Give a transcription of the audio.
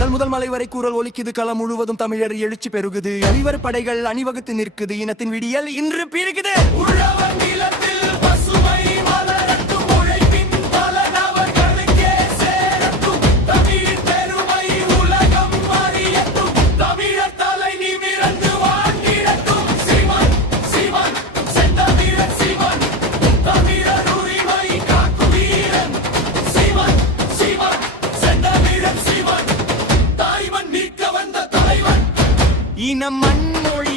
கடல் முதல் மலை வரை கூறல் ஒலிக்குது, களம் முழுவதும் தமிழர் எழுச்சி பெருகுது. அணிவர் படைகள் அணிவகுத்து நிற்குது, இனத்தின் விடியல் இன்று பிறகுது. இனம் மண்மொழி